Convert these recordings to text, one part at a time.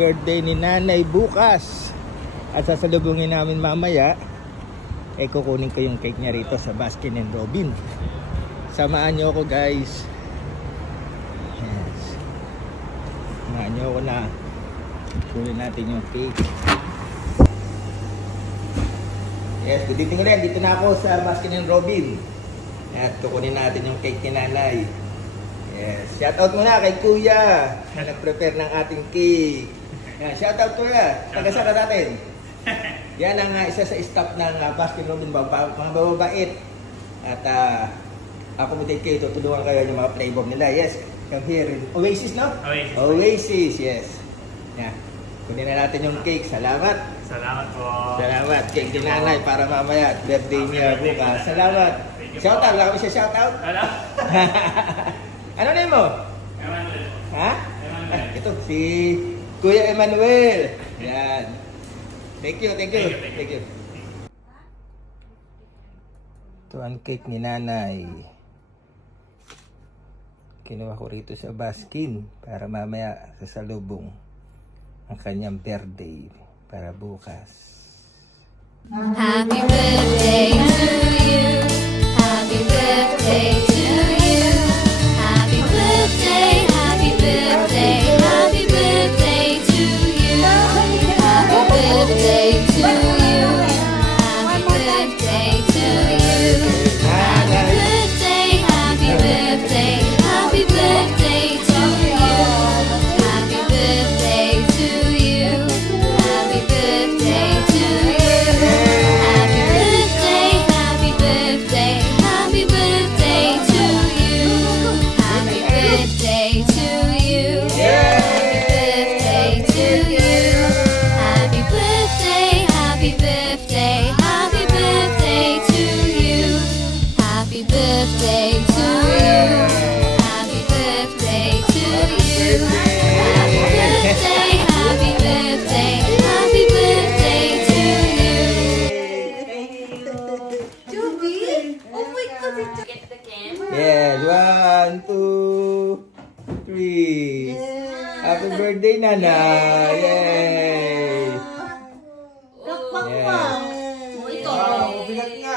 birthday ni nanay bukas. At sasalubungin namin mamaya. Kukunin ko yung cake niya rito sa Baskin and Robin. Samahan nyo ako guys. Yes. Samahan nyo ako na kunin natin yung cake. Yes, good evening ulit. Dito na ako sa Baskin and Robin. At kukunin natin yung cake ni nanay. Yes, shout out muna kay Kuya na nag-prepare ng ating cake. Yan, shout out Kuya. Taga-saka natin. Yan ang isa sa staff ng Baskin Robin, mga bababait. At accommodate kayo, tutulungan kayo yung mga flavor nila. Yes, come here in Oasis, no? Oasis. Oasis, yes. Yan, kunin na natin yung cake. Salamat. Salamat po. Salamat. Cake din nanay para mamaya. Birthday niya bukas. Salamat. Shout out. Wala kami siya shout out. Hello? Ano name mo? Emmanuel. Ha? Emmanuel. Ito si Kuya Emmanuel. Yan. Thank you. Thank you. Thank you. Ito ang cake ni nanay. Kinuha ko rito sa Baskin para mamaya sasalubong ang kanyang birthday para bukas. Happy birthday to you. Happy birthday to you. Happy birthday, happy birthday, happy birthday to you. Happy birthday to you. Happy birthday to you. Happy birthday, happy birthday, happy birthday to you. Happy birthday to you. Happy birthday to you. Happy birthday, happy birthday, happy birthday to you. Happy birthday to you. Happy birthday to you. Happy birthday, happy birthday, happy birthday to you. Happy birthday to you. Happy birthday to you. Happy birthday, happy birthday, happy birthday to you. Juby, oh my God, get the camera. Yes, 1, 2, 3. Happy birthday, nanay. Yay! Oh, ito. Bigat nga.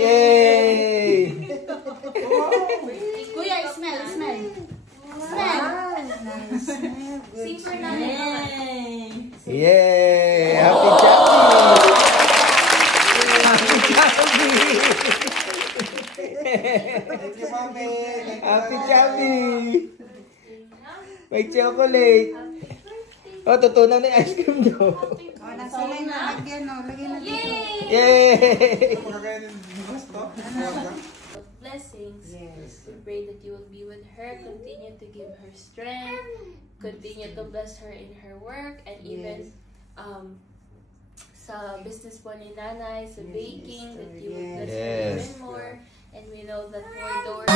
Yay! Kuya, smell. Smell. Sing for namin. Yay! Happy Chubby! Happy Chubby! Thank you, Mami. Happy Chubby! May chocolate. Oh, tutunan na yung ice cream daw. Nasa na yung lagyan, no? Lagyan na dito. Yay! Blessings. Yes. We pray that you will be with her, continue to give her strength, continue to bless her in her work, and even sa business po ni nanay, sa baking, that you will bless her even more. And we know that more doors